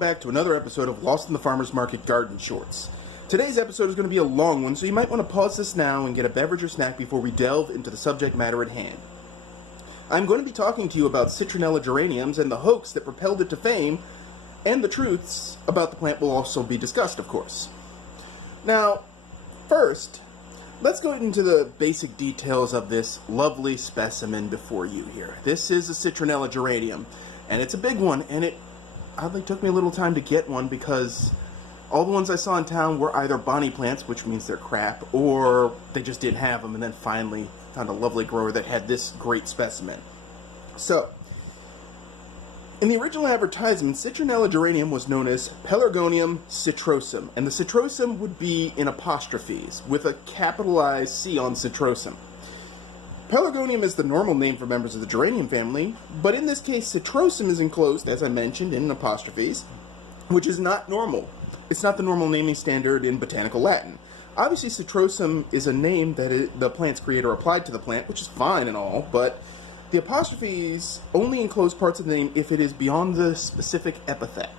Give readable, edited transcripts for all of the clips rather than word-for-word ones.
back to another episode of Lost in the Farmer's Market Garden Shorts. Today's episode is going to be a long one, so you might want to pause this now and get a beverage or snack before we delve into the subject matter at hand. I'm going to be talking to you about Citronella Geraniums and the hoax that propelled it to fame, and the truths about the plant will also be discussed, of course. Now, first, let's go into the basic details of this lovely specimen before you here. This is a Citronella Geranium, and it's a big one, and it oddly took me a little time to get one because all the ones I saw in town were either Bonnie plants, which means they're crap, or they just didn't have them, and then finally found a lovely grower that had this great specimen. So, in the original advertisement, Citronella Geranium was known as Pelargonium Citrosum, and the Citrosum would be in apostrophes, with a capitalized C on Citrosum. Pelargonium is the normal name for members of the geranium family, but in this case, Citrosum is enclosed, as I mentioned, in apostrophes, which is not normal. It's not the normal naming standard in Botanical Latin. Obviously, Citrosum is a name that the plant's creator applied to the plant, which is fine and all, but the apostrophes only enclose parts of the name if it is beyond the specific epithet.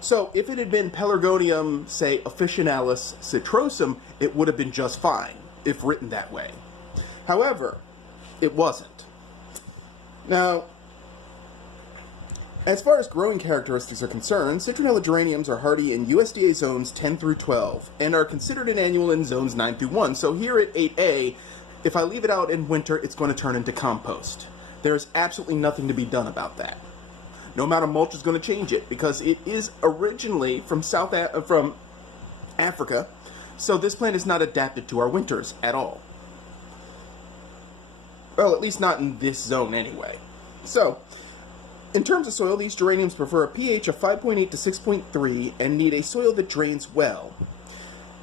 So, if it had been Pelargonium, say, officinalis citrosum, it would have been just fine, if written that way. However, it wasn't. Now, as far as growing characteristics are concerned, Citronella geraniums are hardy in USDA zones 10 through 12, and are considered an annual in zones 9 through 1. So here at 8A, if I leave it out in winter, it's going to turn into compost. There is absolutely nothing to be done about that. No amount of mulch is going to change it, because it is originally from Africa, so this plant is not adapted to our winters at all. Well, at least not in this zone anyway. So, in terms of soil, these geraniums prefer a pH of 5.8 to 6.3 and need a soil that drains well.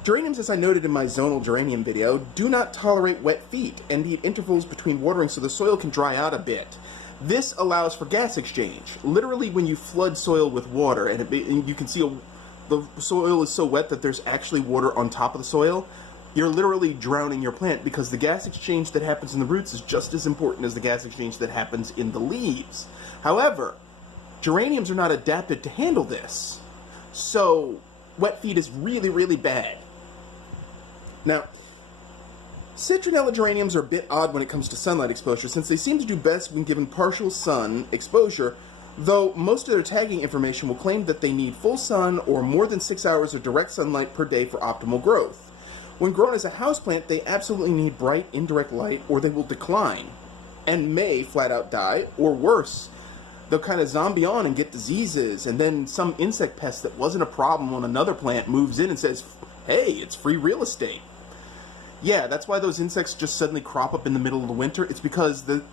Geraniums, as I noted in my zonal geranium video, do not tolerate wet feet and need intervals between watering so the soil can dry out a bit. This allows for gas exchange. Literally, when you flood soil with water, and you can see the soil is so wet that there's actually water on top of the soil, you're literally drowning your plant because the gas exchange that happens in the roots is just as important as the gas exchange that happens in the leaves. However, geraniums are not adapted to handle this, so wet feet is really, really bad. Now, Citronella geraniums are a bit odd when it comes to sunlight exposure, since they seem to do best when given partial sun exposure, though most of their tagging information will claim that they need full sun or more than 6 hours of direct sunlight per day for optimal growth. When grown as a houseplant, they absolutely need bright, indirect light, or they will decline, and may flat out die, or worse, they'll kind of zombie on and get diseases, and then some insect pest that wasn't a problem on another plant moves in and says, hey, it's free real estate. Yeah, that's why those insects just suddenly crop up in the middle of the winter. It's because the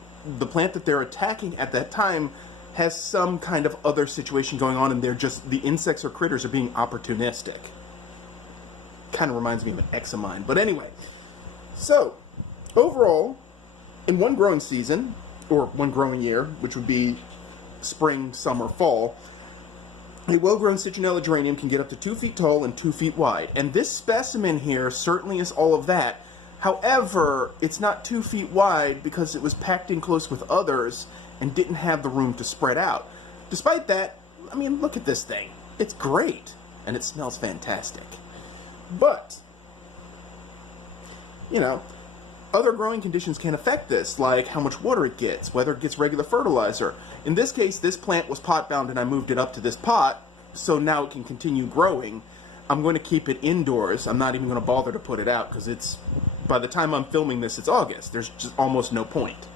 plant that they're attacking at that time has some kind of other situation going on, and the insects or critters are being opportunistic. Kind of reminds me of an ex of mine. But anyway, so overall, in one growing season, or one growing year, which would be spring, summer, fall, a well-grown Citronella geranium can get up to 2 feet tall and 2 feet wide. And this specimen here certainly is all of that. However, it's not 2 feet wide because it was packed in close with others and didn't have the room to spread out. Despite that, I mean, look at this thing. It's great, and it smells fantastic. But, you know, other growing conditions can affect this, like how much water it gets, whether it gets regular fertilizer. In this case, this plant was pot-bound and I moved it up to this pot, so now it can continue growing. I'm going to keep it indoors. I'm not even going to bother to put it out, because by the time I'm filming this, it's August. There's just almost no point.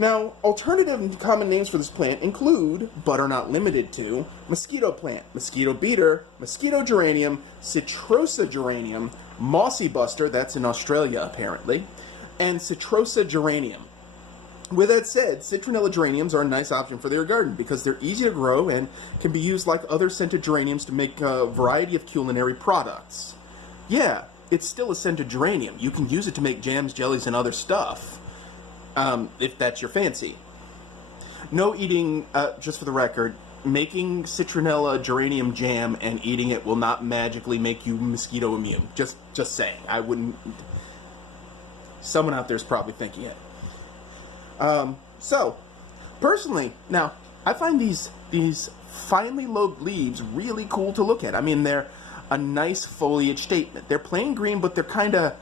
Now, alternative and common names for this plant include, but are not limited to, mosquito plant, mosquito beater, mosquito geranium, Citrosa geranium, mossy buster, that's in Australia apparently, and Citrosa geranium. With that said, Citronella geraniums are a nice option for their garden because they're easy to grow and can be used like other scented geraniums to make a variety of culinary products. Yeah, it's still a scented geranium. You can use it to make jams, jellies, and other stuff. If that's your fancy. No eating, just for the record, making Citronella geranium jam and eating it will not magically make you mosquito immune. Just saying. I wouldn't... Someone out there is probably thinking it. So, personally, now, I find these finely lobed leaves really cool to look at. I mean, they're a nice foliage statement. They're plain green, but they're kind of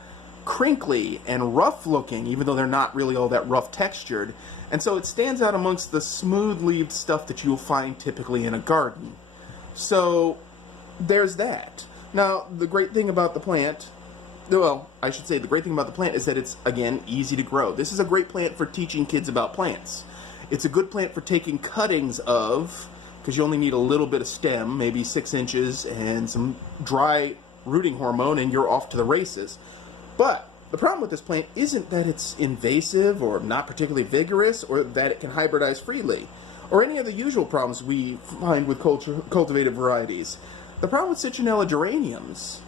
crinkly and rough looking, even though they're not really all that rough textured. And so it stands out amongst the smooth-leaved stuff that you'll find typically in a garden. So there's that. Now, the great thing about the plant, well, I should say the great thing about the plant is that it's, again, easy to grow. This is a great plant for teaching kids about plants. It's a good plant for taking cuttings of, because you only need a little bit of stem, maybe 6 inches, and some dry rooting hormone, and you're off to the races. But the problem with this plant isn't that it's invasive or not particularly vigorous or that it can hybridize freely, or any of the usual problems we find with cultivated varieties. The problem with Citronella Geraniums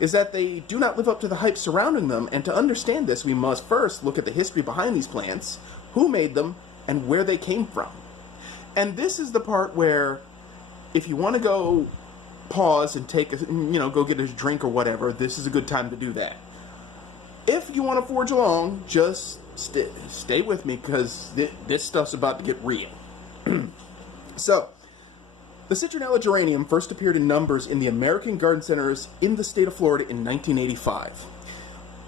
is that they do not live up to the hype surrounding them, and to understand this, we must first look at the history behind these plants, who made them, and where they came from. And this is the part where, if you want to go pause and take a, go get a drink or whatever, this is a good time to do that. If you want to forge along, just stay with me, because this stuff's about to get real. So, the Citronella Geranium first appeared in numbers in the American garden centers in the state of Florida in 1985.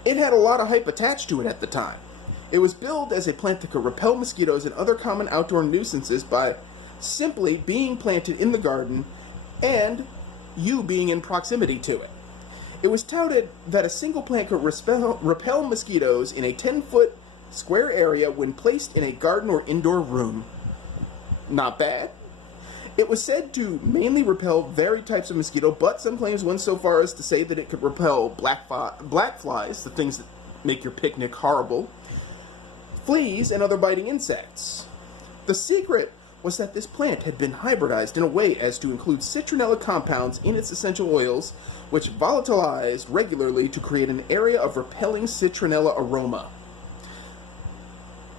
It had a lot of hype attached to it at the time. It was billed as a plant that could repel mosquitoes and other common outdoor nuisances by simply being planted in the garden and you being in proximity to it. It was touted that a single plant could repel mosquitoes in a 10-foot square area when placed in a garden or indoor room. Not bad. It was said to mainly repel varied types of mosquito, but some claims went so far as to say that it could repel black flies, the things that make your picnic horrible, fleas, and other biting insects. The secret was that this plant had been hybridized in a way as to include citronella compounds in its essential oils, which volatilized regularly to create an area of repelling citronella aroma.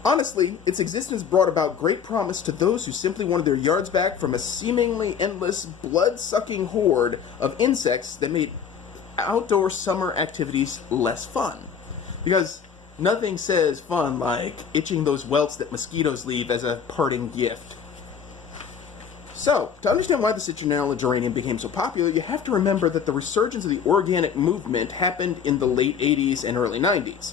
Honestly, its existence brought about great promise to those who simply wanted their yards back from a seemingly endless, blood-sucking horde of insects that made outdoor summer activities less fun. Because nothing says fun like itching those welts that mosquitoes leave as a parting gift. So, to understand why the Citronella Geranium became so popular, you have to remember that the resurgence of the organic movement happened in the late 80s and early 90s.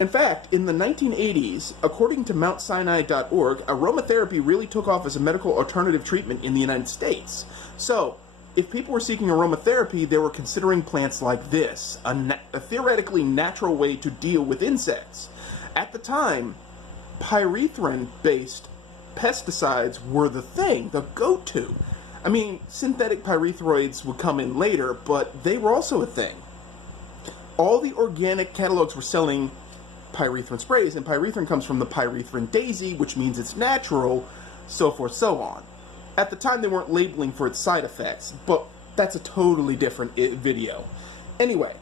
In fact, in the 1980s, according to MountSinai.org, aromatherapy really took off as a medical alternative treatment in the United States. So, if people were seeking aromatherapy, they were considering plants like this, a theoretically natural way to deal with insects. At the time, pyrethrin-based pesticides were the thing, the go-to. I mean, synthetic pyrethroids would come in later, but they were also a thing. All the organic catalogs were selling pyrethrin sprays, and pyrethrin comes from the pyrethrin daisy, which means it's natural, so forth, so on. At the time, they weren't labeling for its side effects, but that's a totally different video. Anyway,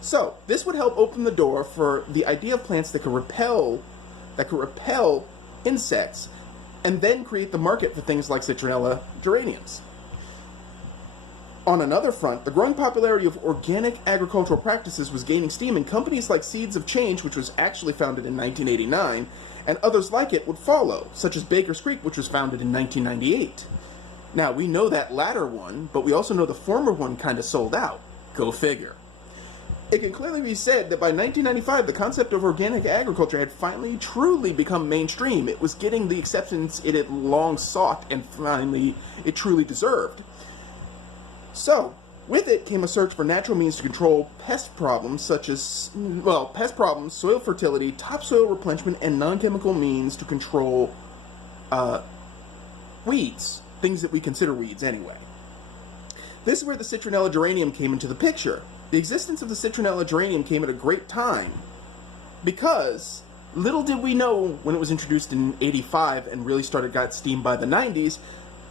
so this would help open the door for the idea of plants that could repel insects, and then create the market for things like Citronella Geraniums. On another front, the growing popularity of organic agricultural practices was gaining steam, and companies like Seeds of Change, which was actually founded in 1989, and others like it would follow, such as Baker's Creek, which was founded in 1998. Now, we know that latter one, but we also know the former one kind of sold out. Go figure. It can clearly be said that by 1995, the concept of organic agriculture had finally truly become mainstream. It was getting the acceptance it had long sought, and finally, it truly deserved. So, with it came a search for natural means to control pest problems such as, soil fertility, topsoil replenishment, and non-chemical means to control weeds, things that we consider weeds anyway. This is where the Citronella Geranium came into the picture. The existence of the Citronella Geranium came at a great time because little did we know when it was introduced in 85 and really got steam by the 90s,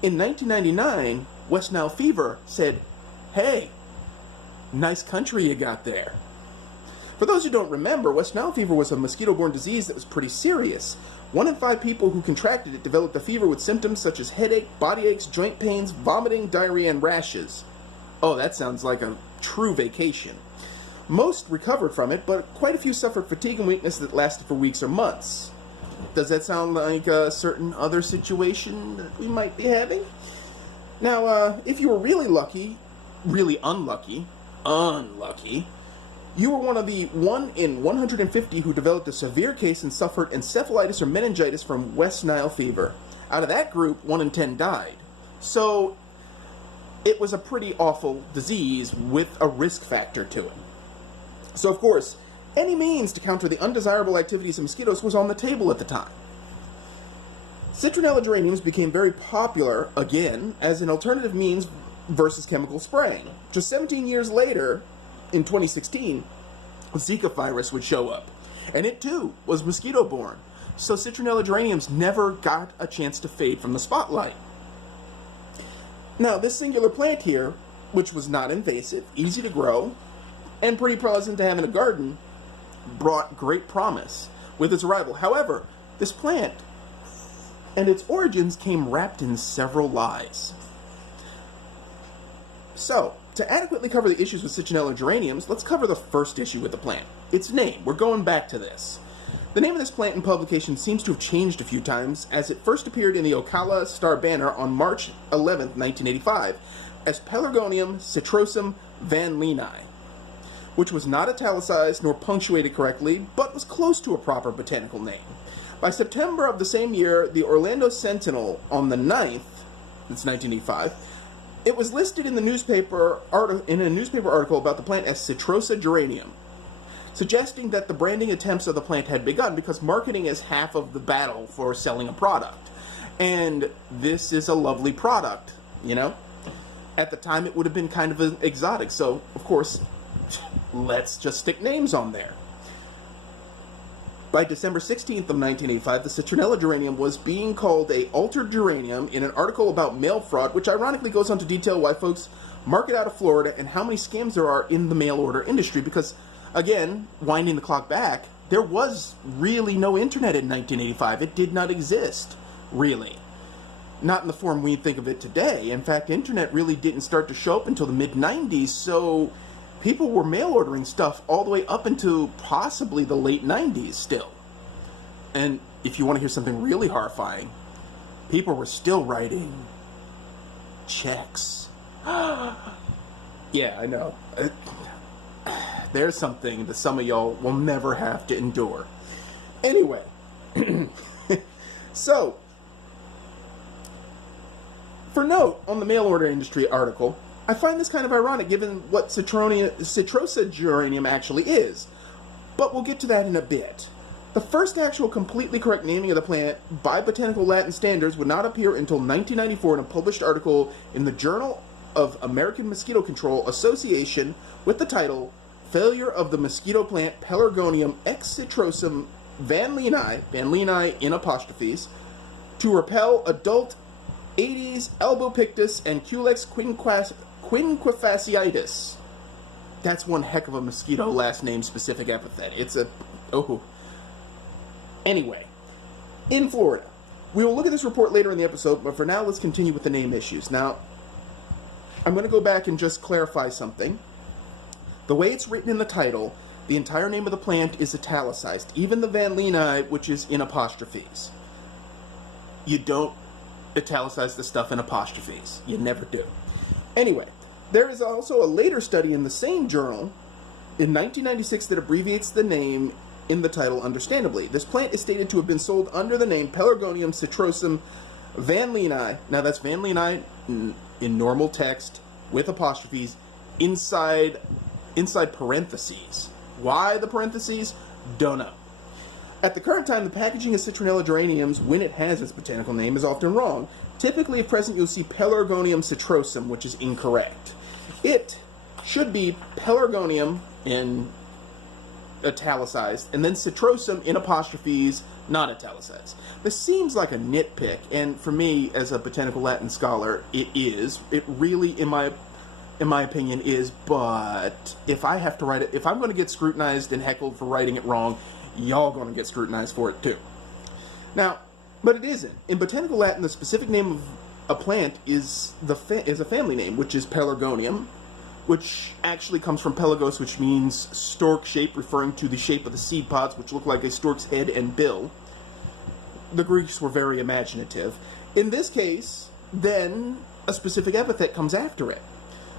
in 1999, West Nile fever said, "Hey, nice country you got there." For those who don't remember, West Nile fever was a mosquito-borne disease that was pretty serious. 1 in 5 people who contracted it developed a fever with symptoms such as headache, body aches, joint pains, vomiting, diarrhea, and rashes. Oh, that sounds like a true vacation. Most recovered from it, but quite a few suffered fatigue and weakness that lasted for weeks or months. Does that sound like a certain other situation that we might be having? Now, if you were really unlucky, you were one of the 1 in 150 who developed a severe case and suffered encephalitis or meningitis from West Nile fever. Out of that group, 1 in 10 died. So, it was a pretty awful disease with a risk factor to it. So, of course, any means to counter the undesirable activities of mosquitoes was on the table at the time. Citronella geraniums became very popular, again, as an alternative means versus chemical spraying. Just 17 years later, in 2016, Zika virus would show up. And it, too, was mosquito-borne. So Citronella geraniums never got a chance to fade from the spotlight. Now, this singular plant here, which was not invasive, easy to grow, and pretty pleasant to have in a garden, brought great promise with its arrival. However, this plant and its origins came wrapped in several lies. So, to adequately cover the issues with Citronella geraniums, let's cover the first issue with the plant. Its name. We're going back to this. The name of this plant in publication seems to have changed a few times, as it first appeared in the Ocala Star Banner on March 11, 1985, as Pelargonium Citrosum van Leenii, which was not italicized nor punctuated correctly, but was close to a proper botanical name. By September of the same year, the Orlando Sentinel, on the 9th, it's 1985, it was listed in a newspaper article about the plant as Citrosella Geranium, suggesting that the branding attempts of the plant had begun because marketing is half of the battle for selling a product. And this is a lovely product, you know? At the time, it would have been kind of an exotic, so, of course, let's just stick names on there. By December 16th of 1985, the Citronella geranium was being called a altered geranium in an article about mail fraud, which ironically goes on to detail why folks market out of Florida and how many scams there are in the mail order industry. Because, again, winding the clock back, there was really no internet in 1985. It did not exist, really. Not in the form we think of it today. In fact, internet really didn't start to show up until the mid-90s, so people were mail ordering stuff all the way up into possibly the late 90s still. And if you want to hear something really horrifying, people were still writing checks. Yeah, I know. There's something that some of y'all will never have to endure. Anyway, so, for note on the mail order industry article, I find this kind of ironic given what Citrosella Geranium actually is, but we'll get to that in a bit. The first actual completely correct naming of the plant by Botanical Latin standards would not appear until 1994 in a published article in the Journal of American Mosquito Control Association with the title, Failure of the Mosquito Plant Pelargonium ex Citrosum van Leenii in apostrophes, to repel adult Aedes albopictus and Culex quinquefasciitis. That's one heck of a mosquito last name specific epithet. It's a... oh. Anyway, in Florida. We will look at this report later in the episode, but for now let's continue with the name issues. Now, I'm going to go back and just clarify something. The way it's written in the title, the entire name of the plant is italicized, even the van Leenii, which is in apostrophes. You don't italicize the stuff in apostrophes. You never do. Anyway, there is also a later study in the same journal in 1996 that abbreviates the name in the title understandably. This plant is stated to have been sold under the name Pelargonium Citrosum van Leenii. Now that's van Leenii in normal text with apostrophes inside parentheses. Why the parentheses? Don't know. At the current time, the packaging of Citronella geraniums, when it has its botanical name, is often wrong. Typically, if present, you'll see Pelargonium citrosum, which is incorrect. It should be Pelargonium in italicized, and then Citrosum in apostrophes, not italicized. This seems like a nitpick, and for me, as a Botanical Latin scholar, it is. It really, in my opinion, is, but if I have to write it, if I'm going to get scrutinized and heckled for writing it wrong, y'all going to get scrutinized for it too. Now, but it isn't. In Botanical Latin, the specific name of a plant is a family name, which is Pelargonium, which actually comes from pelagos, which means stork shape, referring to the shape of the seed pods, which look like a stork's head and bill. the Greeks were very imaginative. In this case, then a specific epithet comes after it,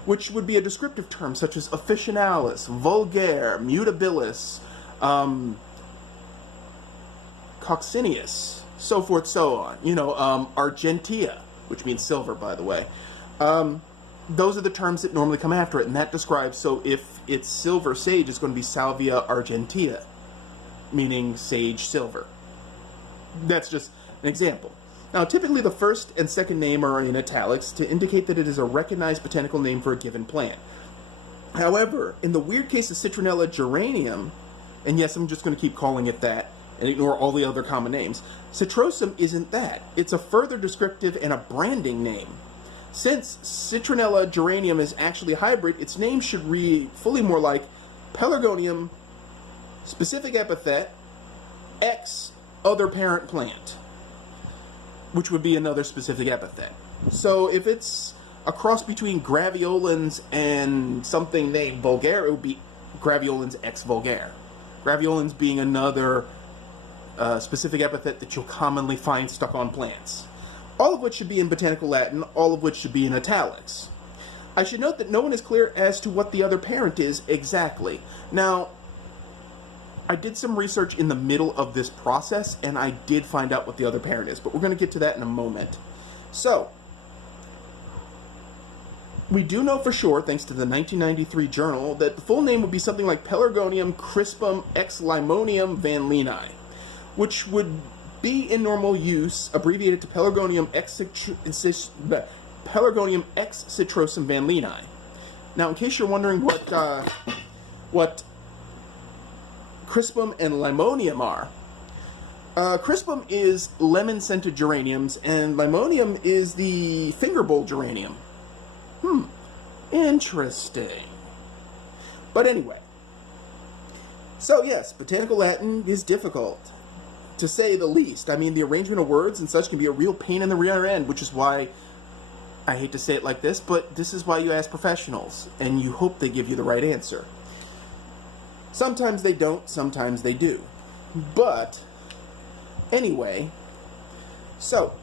which would be a descriptive term such as officinalis, vulgare, mutabilis, coccineus, so forth, so on. Argentea, which means silver, by the way. Those are the terms that normally come after it, and that describes, so if it's silver sage, it's going to be Salvia argentea, meaning sage silver. That's just an example. Now, typically the first and second name are in italics to indicate that it is a recognized botanical name for a given plant. However, in the weird case of Citronella Geranium, and yes, I'm just going to keep calling it that and ignore all the other common names, Citrosum isn't that. It's a further descriptive and a branding name. Since Citronella Geranium is actually a hybrid, its name should read fully more like Pelargonium, specific epithet, X other parent plant, which would be another specific epithet. So if it's a cross between graveolens and something named vulgare, it would be graveolens X vulgare. Graveolens being another specific epithet that you'll commonly find stuck on plants. All of which should be in Botanical Latin, all of which should be in italics. I should note that no one is clear as to what the other parent is exactly. Now, I did some research in the middle of this process, and I did find out what the other parent is, but we're going to get to that in a moment. So, we do know for sure, thanks to the 1993 journal, that the full name would be something like Pelargonium crispum ex limonium van Leeni, which would be in normal use abbreviated to Pelargonium ex Citrosum van Leeni. Now, in case you're wondering what crispum and limonium are, crispum is lemon-scented geraniums, and limonium is the finger bowl geranium. Interesting. But anyway, so yes, Botanical Latin is difficult, to say the least. I mean, the arrangement of words and such can be a real pain in the rear end, which is why, I hate to say it like this, but this is why you ask professionals, and you hope they give you the right answer. Sometimes they don't, sometimes they do. But, anyway, so,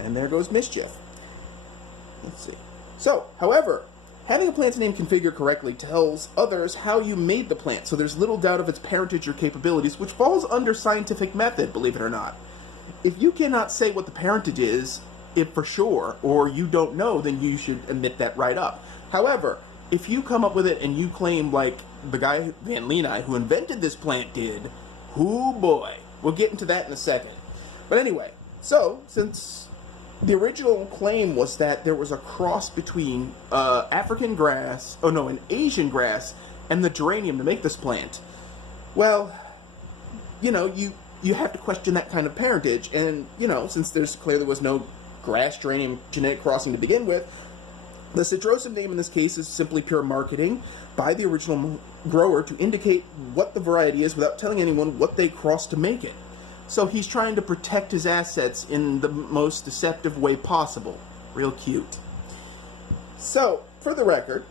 and there goes mischief. Let's see. So, however, having a plant's name configured correctly tells others how you made the plant, so there's little doubt of its parentage or capabilities, which falls under scientific method, believe it or not. If you cannot say what the parentage is, if for sure, or you don't know, then you should admit that right up. However, if you come up with it and you claim, like the guy Van Leeni who invented this plant did, hoo boy, we'll get into that in a second. But anyway, so, since the original claim was that there was a cross between African grass, an Asian grass, and the geranium to make this plant. Well, you have to question that kind of parentage, and, since there's clearly was no grass geranium genetic crossing to begin with, the Citrosum name in this case is simply pure marketing by the original grower to indicate what the variety is without telling anyone what they crossed to make it. So he's trying to protect his assets in the most deceptive way possible. Real cute. So, for the record,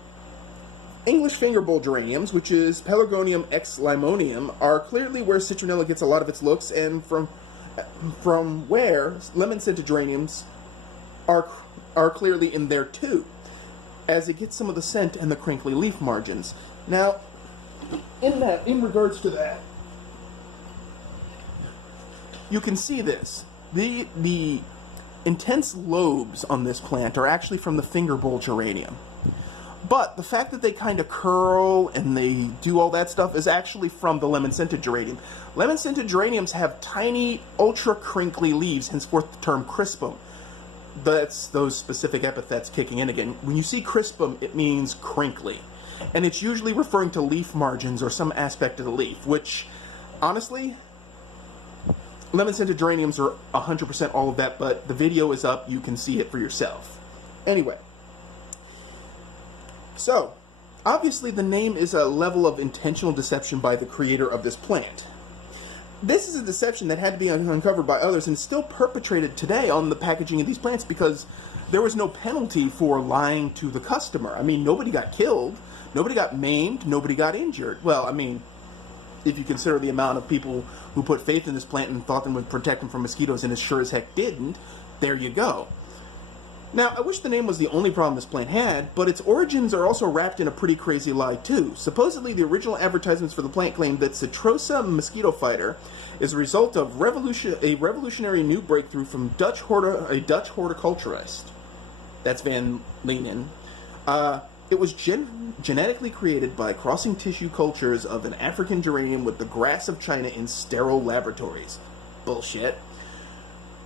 English finger bowl geraniums, which is Pelargonium ex limonium, are clearly where Citronella gets a lot of its looks, and from where lemon-scented geraniums are clearly in there too, as it gets some of the scent and the crinkly leaf margins. Now, in regards to that, you can see this. The intense lobes on this plant are actually from the finger bowl geranium. But the fact that they kind of curl and they do all that stuff is actually from the lemon-scented geranium. Lemon-scented geraniums have tiny, ultra-crinkly leaves, henceforth the term crispum. That's those specific epithets kicking in again. When you see crispum, it means crinkly. And it's usually referring to leaf margins or some aspect of the leaf, which, honestly, lemon-scented geraniums are 100% all of that, but the video is up. You can see it for yourself. Anyway. So, obviously the name is a level of intentional deception by the creator of this plant. This is a deception that had to be uncovered by others and still perpetrated today on the packaging of these plants because there was no penalty for lying to the customer. I mean, nobody got killed, nobody got maimed, nobody got injured. Well, I mean, if you consider the amount of people who put faith in this plant and thought them would protect them from mosquitoes, and it sure as heck didn't. There you go. Now, I wish the name was the only problem this plant had, but its origins are also wrapped in a pretty crazy lie, too. Supposedly, the original advertisements for the plant claimed that Citrosum mosquito fighter is a result of a revolutionary new breakthrough from a Dutch horticulturist. That's Van Leenen. It was genetically created by crossing tissue cultures of an African geranium with the grass of China in sterile laboratories. Bullshit.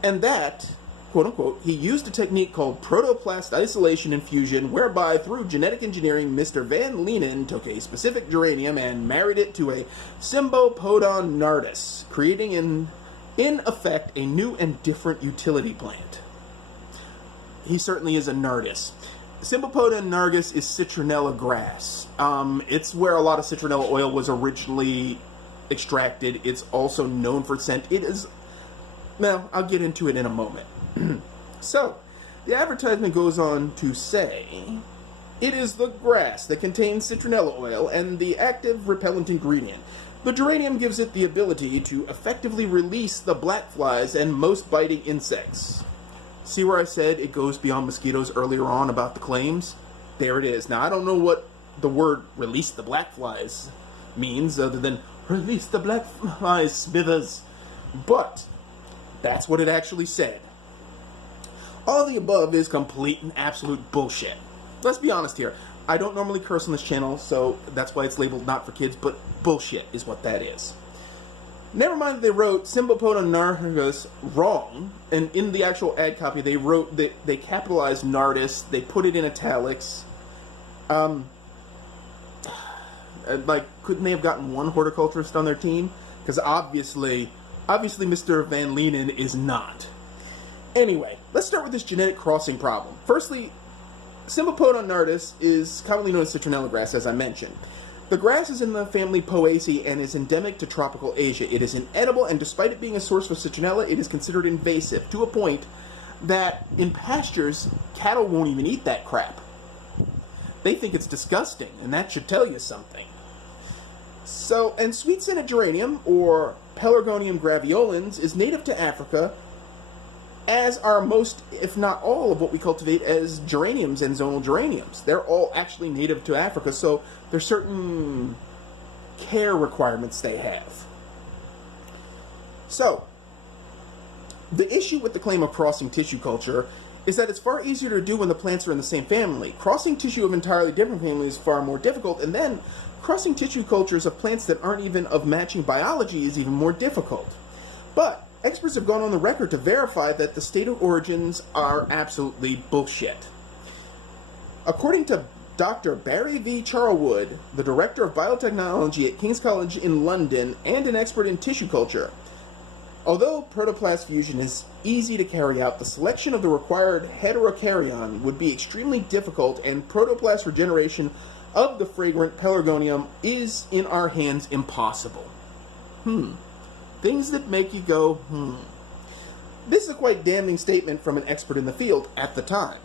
And that, quote-unquote, he used a technique called protoplast isolation and fusion, whereby, through genetic engineering, Mr. Van Leenen took a specific geranium and married it to a Symbopodon nardus, creating, in effect, a new and different utility plant. He certainly is a nardus. Symbopodon nardus is Citronella Grass. It's where a lot of citronella oil was originally extracted. It's also known for scent. It is... Well, I'll get into it in a moment. So, the advertisement goes on to say, it is the grass that contains citronella oil and the active repellent ingredient. The geranium gives it the ability to effectively release the black flies and most biting insects. See where I said it goes beyond mosquitoes earlier on about the claims? There it is. Now, I don't know what the word release the black flies means, other than release the black flies, Smithers. But that's what it actually said. All the above is complete and absolute bullshit. Let's be honest here. I don't normally curse on this channel, so that's why it's labeled not for kids, but bullshit is what that is. Never mind that they wrote Symbopodon nardus wrong, and in the actual ad copy they wrote that they capitalized nardus, they put it in italics. Like, couldn't they have gotten one horticulturist on their team? Because obviously Mr. Van Leenen is not. Anyway, let's start with this genetic crossing problem. Firstly, Symbopodon nardus is commonly known as Citronella grass, as I mentioned. The grass is in the family Poaceae and is endemic to tropical Asia. It is inedible, and despite it being a source of citronella, it is considered invasive, to a point that in pastures, cattle won't even eat that crap. They think it's disgusting, and that should tell you something. So, and sweet-scented geranium, or Pelargonium graveolens, is native to Africa, as are most, if not all, of what we cultivate as geraniums and zonal geraniums. They're all actually native to Africa, so there's certain care requirements they have. So, the issue with the claim of crossing tissue culture is that it's far easier to do when the plants are in the same family. Crossing tissue of entirely different families is far more difficult, and then crossing tissue cultures of plants that aren't even of matching biology is even more difficult. But experts have gone on the record to verify that the state of origins are absolutely bullshit. According to Dr. Barry V. Charlwood, the director of biotechnology at King's College in London and an expert in tissue culture, although protoplast fusion is easy to carry out, the selection of the required heterokaryon would be extremely difficult, and protoplast regeneration of the fragrant Pelargonium is, in our hands, impossible. Things that make you go, This is a quite damning statement from an expert in the field at the time.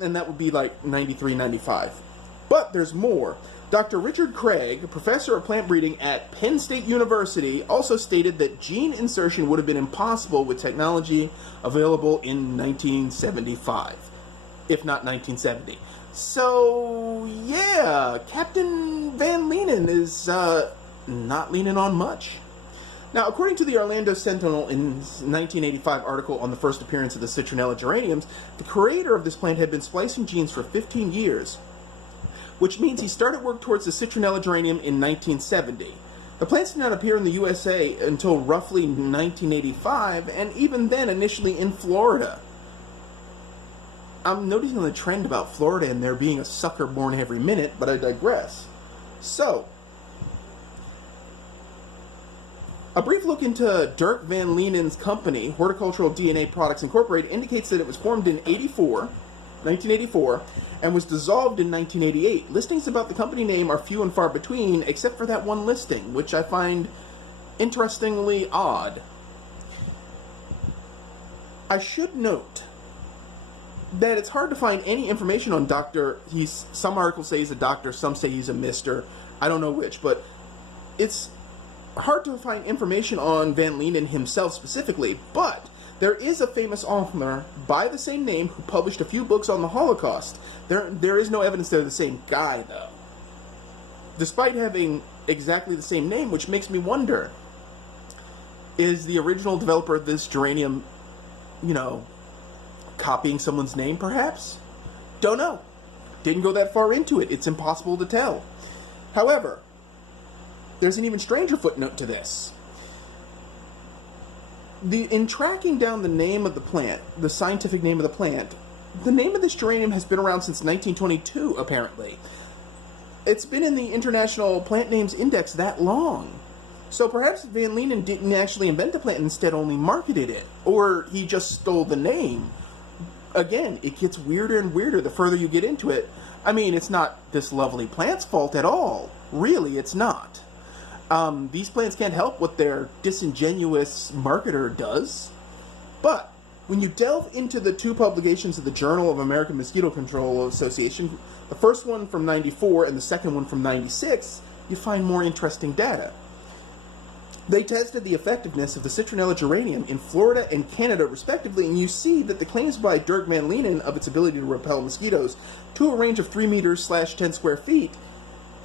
And that would be like 93, 95. But there's more. Dr. Richard Craig, professor of plant breeding at Penn State University, also stated that gene insertion would have been impossible with technology available in 1975, if not 1970. So, yeah, Captain Van Leenen is not leaning on much. Now, according to the Orlando Sentinel in his 1985 article on the first appearance of the Citronella Geraniums, the creator of this plant had been splicing genes for 15 years, which means he started work towards the Citronella Geranium in 1970. The plants did not appear in the USA until roughly 1985, and even then initially in Florida. I'm noticing the trend about Florida and there being a sucker born every minute, but I digress. So, a brief look into Dirk Van Leenen's company, Horticultural DNA Products Incorporated, indicates that it was formed in 1984, and was dissolved in 1988. Listings about the company name are few and far between, except for that one listing, which I find interestingly odd. I should note that it's hard to find any information on Dr. Some articles say he's a doctor, some say he's a mister. I don't know which, but it's hard to find information on Van Leenen himself specifically, but there is a famous author by the same name who published a few books on the Holocaust. There is no evidence they're the same guy, though. Despite having exactly the same name, which makes me wonder, is the original developer of this geranium, you know, copying someone's name, perhaps? Don't know. Didn't go that far into it. It's impossible to tell. However, there's an even stranger footnote to this. In tracking down the name of the plant, the scientific name of the plant, the name of this geranium has been around since 1922, apparently. It's been in the International Plant Names Index that long. So perhaps Van Leenen didn't actually invent the plant and instead only marketed it. Or he just stole the name. Again, it gets weirder and weirder the further you get into it. I mean, it's not this lovely plant's fault at all. Really, it's not. These plants can't help what their disingenuous marketer does. But when you delve into the two publications of the Journal of American Mosquito Control Association, the first one from '94 and the second one from '96, you find more interesting data. They tested the effectiveness of the Citronella Geranium in Florida and Canada, respectively, and you see that the claims by Dirk Van Leenen of its ability to repel mosquitoes to a range of 3 meters / 10 square feet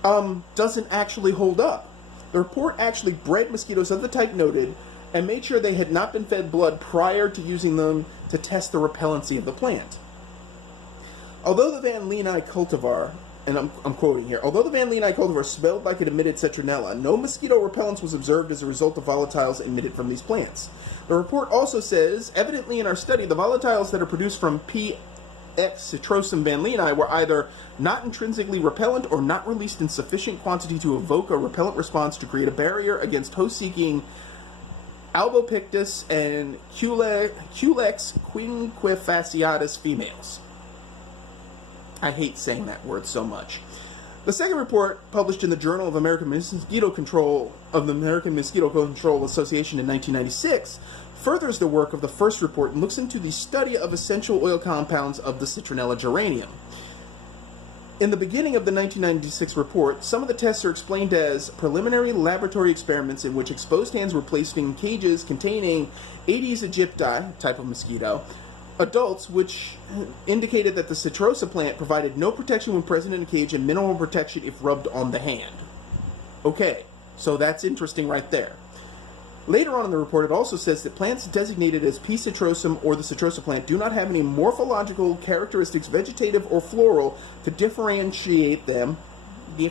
doesn't actually hold up. The report actually bred mosquitoes of the type noted and made sure they had not been fed blood prior to using them to test the repellency of the plant. Although the Van Leeni cultivar, and I'm quoting here, although the Van Leeni cultivar smelled like it emitted citronella, no mosquito repellence was observed as a result of volatiles emitted from these plants. The report also says, evidently in our study, the volatiles that are produced from P. X. Citrosum Van Leeni were either not intrinsically repellent or not released in sufficient quantity to evoke a repellent response to create a barrier against host-seeking Albopictus and Culex quinquefasciatus females. I hate saying that word so much. The second report, published in the Journal of American Mosquito Control of the American Mosquito Control Association in 1996, furthers the work of the first report and looks into the study of essential oil compounds of the Citronella geranium. In the beginning of the 1996 report, some of the tests are explained as preliminary laboratory experiments in which exposed hands were placed in cages containing Aedes aegypti, type of mosquito, adults, which indicated that the Citrosa plant provided no protection when present in a cage and minimal protection if rubbed on the hand. Okay, so that's interesting right there. Later on in the report, it also says that plants designated as P. citrosum or the Citrosa plant do not have any morphological characteristics, vegetative or floral, to differentiate them. I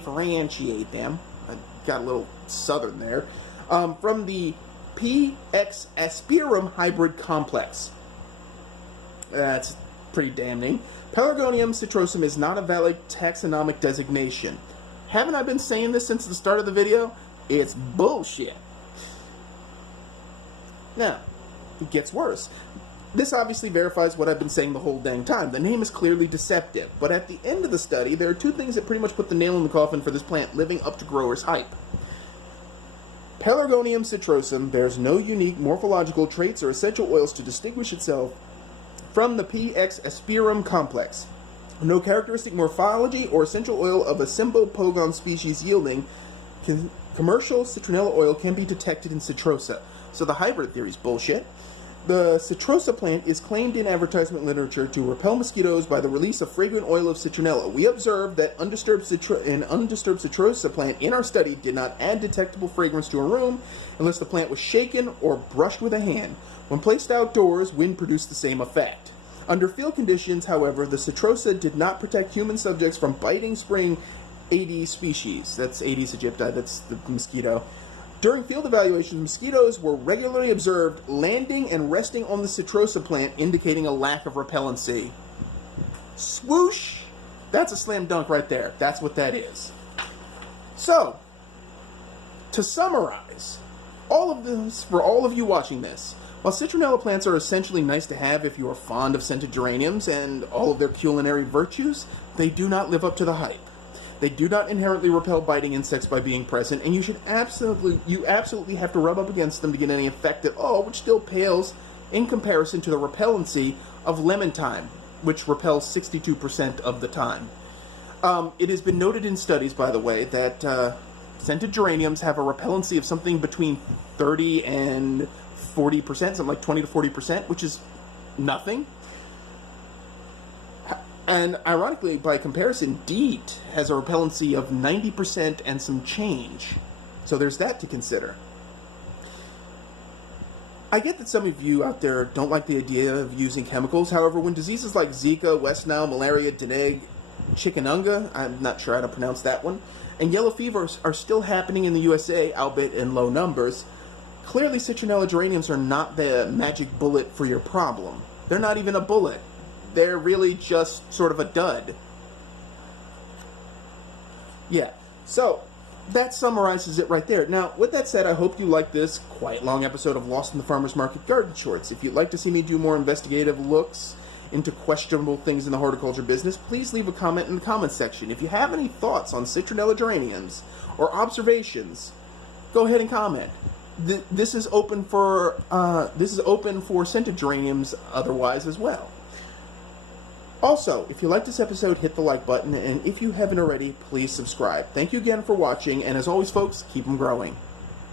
got a little southern there. From the P. X. asperum hybrid complex. That's pretty damning. Pelargonium citrosum is not a valid taxonomic designation. Haven't I been saying this since the start of the video? It's bullshit. Now, it gets worse. This obviously verifies what I've been saying the whole dang time. The name is clearly deceptive, but at the end of the study, there are two things that pretty much put the nail in the coffin for this plant living up to growers' hype. Pelargonium citrosum bears no unique morphological traits or essential oils to distinguish itself from the P. X. asperum complex. No characteristic morphology or essential oil of a Symbopogon species yielding commercial citronella oil can be detected in Citrosa. So the hybrid theory is bullshit. The Citrosa plant is claimed in advertisement literature to repel mosquitoes by the release of fragrant oil of citronella. We observed that an undisturbed Citrosa plant in our study did not add detectable fragrance to a room unless the plant was shaken or brushed with a hand. When placed outdoors, wind produced the same effect. Under field conditions, however, the Citrosa did not protect human subjects from biting spring Aedes species. That's Aedes aegypti, that's the mosquito. During field evaluations, mosquitoes were regularly observed landing and resting on the Citrosa plant, indicating a lack of repellency. Swoosh! That's a slam dunk right there. That's what that is. So, to summarize, all of this, for all of you watching this, while citronella plants are essentially nice to have if you are fond of scented geraniums and all of their culinary virtues, they do not live up to the hype. They do not inherently repel biting insects by being present, and you absolutely have to rub up against them to get any effect at all, which still pales in comparison to the repellency of lemon thyme, which repels 62% of the time. It has been noted in studies, by the way, that scented geraniums have a repellency of something between 30 and 40%, something like 20 to 40%, which is nothing. And ironically, by comparison, DEET has a repellency of 90% and some change. So there's that to consider. I get that some of you out there don't like the idea of using chemicals. However, when diseases like Zika, West Nile, malaria, Dengue, chikungunya, I'm not sure how to pronounce that one, and yellow fever are still happening in the USA, albeit in low numbers, clearly Citronella geraniums are not the magic bullet for your problem. They're not even a bullet. They're really just sort of a dud. Yeah, so that summarizes it right there. Now, with that said, I hope you like this quite long episode of Lost in the Farmer's Market Garden Shorts. If you'd like to see me do more investigative looks into questionable things in the horticulture business, please leave a comment in the comments section. If you have any thoughts on Citronella geraniums or observations, go ahead and comment. This is open for scented geraniums otherwise as well. Also, if you like this episode, hit the like button, and if you haven't already, please subscribe. Thank you again for watching, and as always, folks, keep them growing.